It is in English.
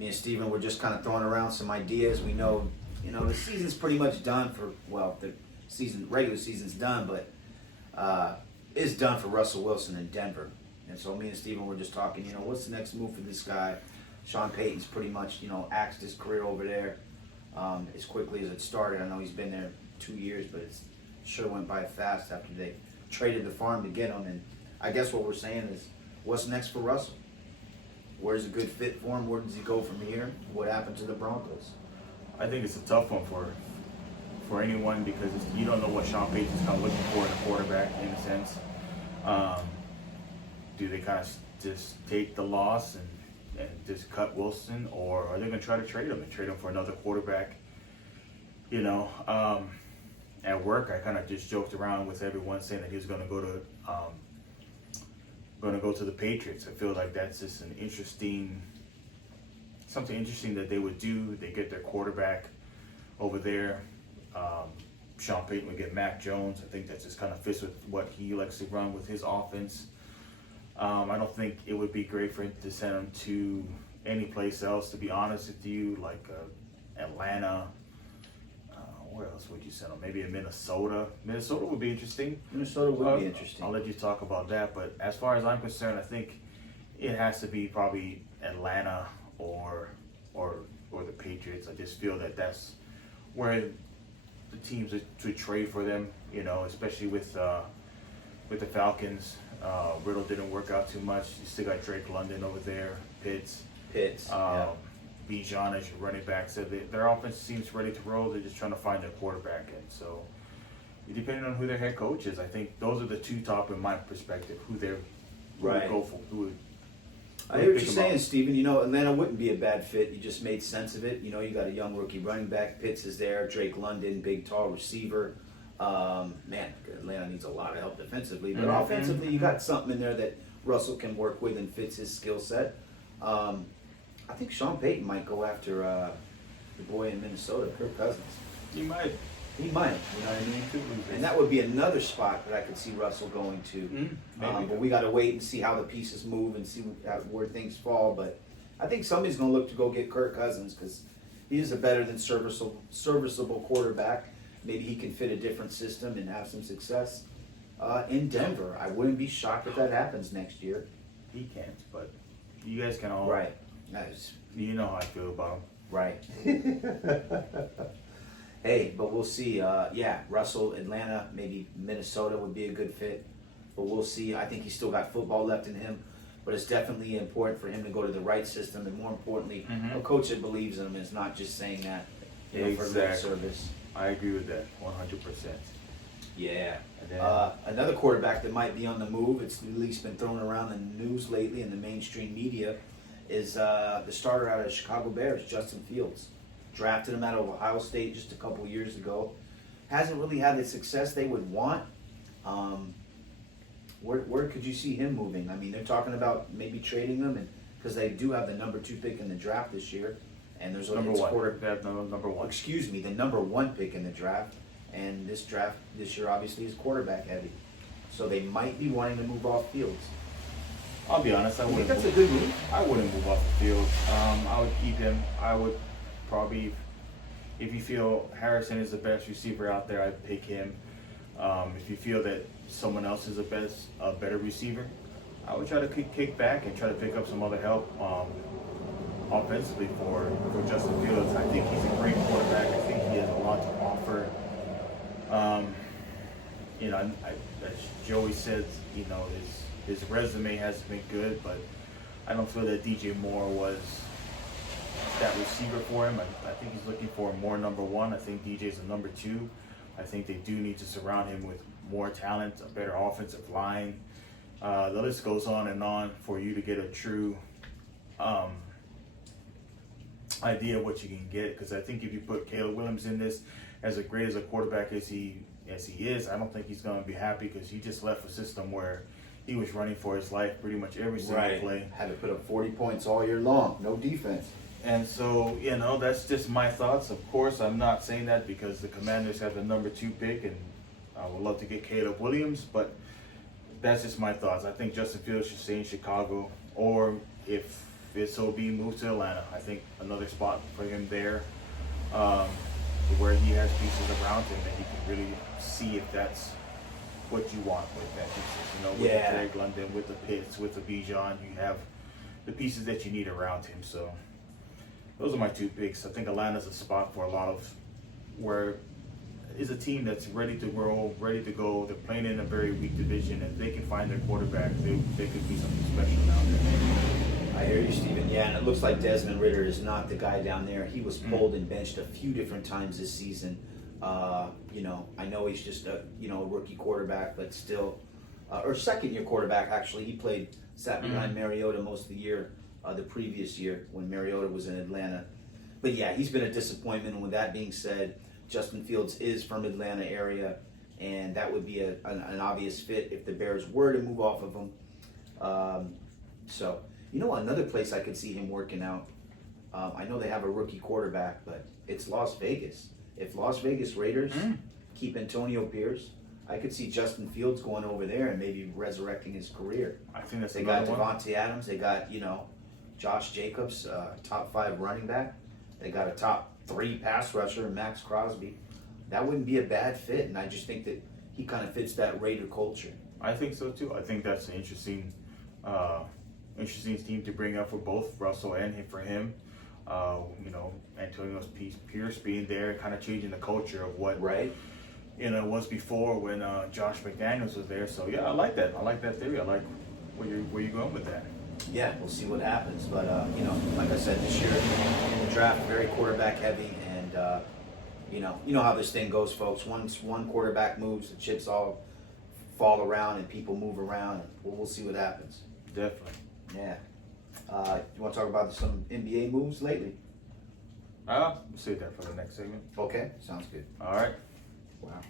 Me and Steven were just kind of throwing around some ideas. We know, the season's pretty much done the regular season's done, but is done for Russell Wilson in Denver. And so me and Steven were just talking, what's the next move for this guy? Sean Payton's pretty much, axed his career over there as quickly as it started. I know he's been there 2 years, but it sure went by fast after they traded the farm to get him. And I guess what we're saying is, what's next for Russell? Where's a good fit for him? Where does he go from here? What happened to the Broncos? I think it's a tough one for anyone because you don't know what Sean Payton's kind of looking for in a quarterback in a sense. Do they kind of just take the loss and just cut Wilson, or are they going to try to trade him and trade him for another quarterback? At work I kind of just joked around with everyone saying that he was going to go to the Patriots. I feel like that's just something interesting that they would do. They get their quarterback over there. Sean Payton would get Mac Jones. I think that just kind of fits with what he likes to run with his offense. I don't think it would be great for him to send him to any place else, to be honest with you, like Atlanta. Where else would you send him? Maybe in Minnesota. Minnesota would be interesting. Minnesota would be interesting. I'll let you talk about that. But as far as I'm concerned, I think it has to be probably Atlanta or the Patriots. I just feel that that's where the teams to trade for them. Especially with the Falcons. Riddle didn't work out too much. You still got Drake London over there. Pitts. Yeah. Bijan as your running back said their offense seems ready to roll. They're just trying to find their quarterback, and so depending on who their head coach is, I think those are the two top in my perspective. Who would go for? I hear what you're saying, Steven. Atlanta wouldn't be a bad fit. You just made sense of it. You got a young rookie running back. Pitts is there. Drake London, big, tall receiver. Atlanta needs a lot of help defensively, but offensively, you got something in there that Russell can work with and fits his skill set. I think Sean Payton might go after the boy in Minnesota, Kirk Cousins. He might. You know what I mean? And that would be another spot that I could see Russell going to. But we got to wait and see how the pieces move and see where things fall. But I think somebody's going to look to go get Kirk Cousins because he is a better than serviceable quarterback. Maybe he can fit a different system and have some success in Denver. I wouldn't be shocked if that happens next year. He can't, but you guys can all. Right. Nice. You know how I feel about him. Right. Hey, but we'll see. Russell, Atlanta, maybe Minnesota would be a good fit. But we'll see. I think he's still got football left in him. But it's definitely important for him to go to the right system. And more importantly, a coach that believes in him is not just saying that for lip service. I agree with that 100%. Yeah. Another quarterback that might be on the move, it's at least been thrown around in the news lately in the mainstream media, is the starter out of the Chicago Bears, Justin Fields. Drafted him out of Ohio State just a couple years ago. Hasn't really had the success they would want. Where could you see him moving? I mean, they're talking about maybe trading him, because they do have the number 2 pick in the draft this year. And there's number one. Excuse me, the number 1 pick in the draft. And this draft this year obviously is quarterback heavy. So they might be wanting to move off Fields. I'll be honest, I think that's a good move. I wouldn't move off the field. I would keep him. I would probably, if you feel Harrison is the best receiver out there, I'd pick him. If you feel that someone else is a better receiver, I would try to kick back and try to pick up some other help offensively for Justin Fields. I think he's a great quarterback. I think he has a lot to offer. As Joey says, his resume hasn't been good, but I don't feel that DJ Moore was that receiver for him. I think he's looking for more number 1. I think DJ's a number 2. I think they do need to surround him with more talent, a better offensive line. The list goes on and on for you to get a true idea of what you can get. Because I think if you put Caleb Williams in this, as great as a quarterback as he is, I don't think he's going to be happy because he just left a system where he was running for his life pretty much every single play. Had to put up 40 points all year long, no defense. And so, that's just my thoughts. Of course, I'm not saying that because the Commanders have the number 2 pick, and I would love to get Caleb Williams, but that's just my thoughts. I think Justin Fields should stay in Chicago, or if if so be moves to Atlanta. I think another spot for him there, where he has pieces around him that he can really see if that's what you want with that pieces. You know, with the Greg London, with the Pitts, with the Bijan, you have the pieces that you need around him. So those are my two picks. I think Atlanta's a spot for a lot of where is a team that's ready to grow, ready to go. They're playing in a very weak division. If they can find their quarterback, they could be something special down there. I hear you, Steven. Yeah, and it looks like Desmond Ridder is not the guy down there. He was pulled and benched a few different times this season. You know, I know he's just a rookie quarterback, but still, or second-year quarterback actually. He sat behind Mariota most of the year, the previous year when Mariota was in Atlanta. But yeah, he's been a disappointment. And with that being said, Justin Fields is from Atlanta area, and that would be an obvious fit if the Bears were to move off of him. So, another place I could see him working out. I know they have a rookie quarterback, but it's Las Vegas. If Las Vegas Raiders keep Antonio Pierce, I could see Justin Fields going over there and maybe resurrecting his career. I think that's they got Devontae Adams. They got Josh Jacobs, top 5 running back. They got a top 3 pass rusher, Max Crosby. That wouldn't be a bad fit, and I just think that he kind of fits that Raider culture. I think so too. I think that's an interesting team to bring up for both Russell and for him. Antonio Pierce being there, kind of changing the culture of what it was before when Josh McDaniels was there. So yeah, I like that. I like that theory. I like where you're going with that. Yeah, we'll see what happens. But like I said, this year in the draft, very quarterback heavy, and you know how this thing goes, folks. Once one quarterback moves, the chips all fall around and people move around. We'll see what happens. Definitely. Yeah. You want to talk about some NBA moves lately? We'll save that for the next segment. Okay, sounds good. All right. Wow.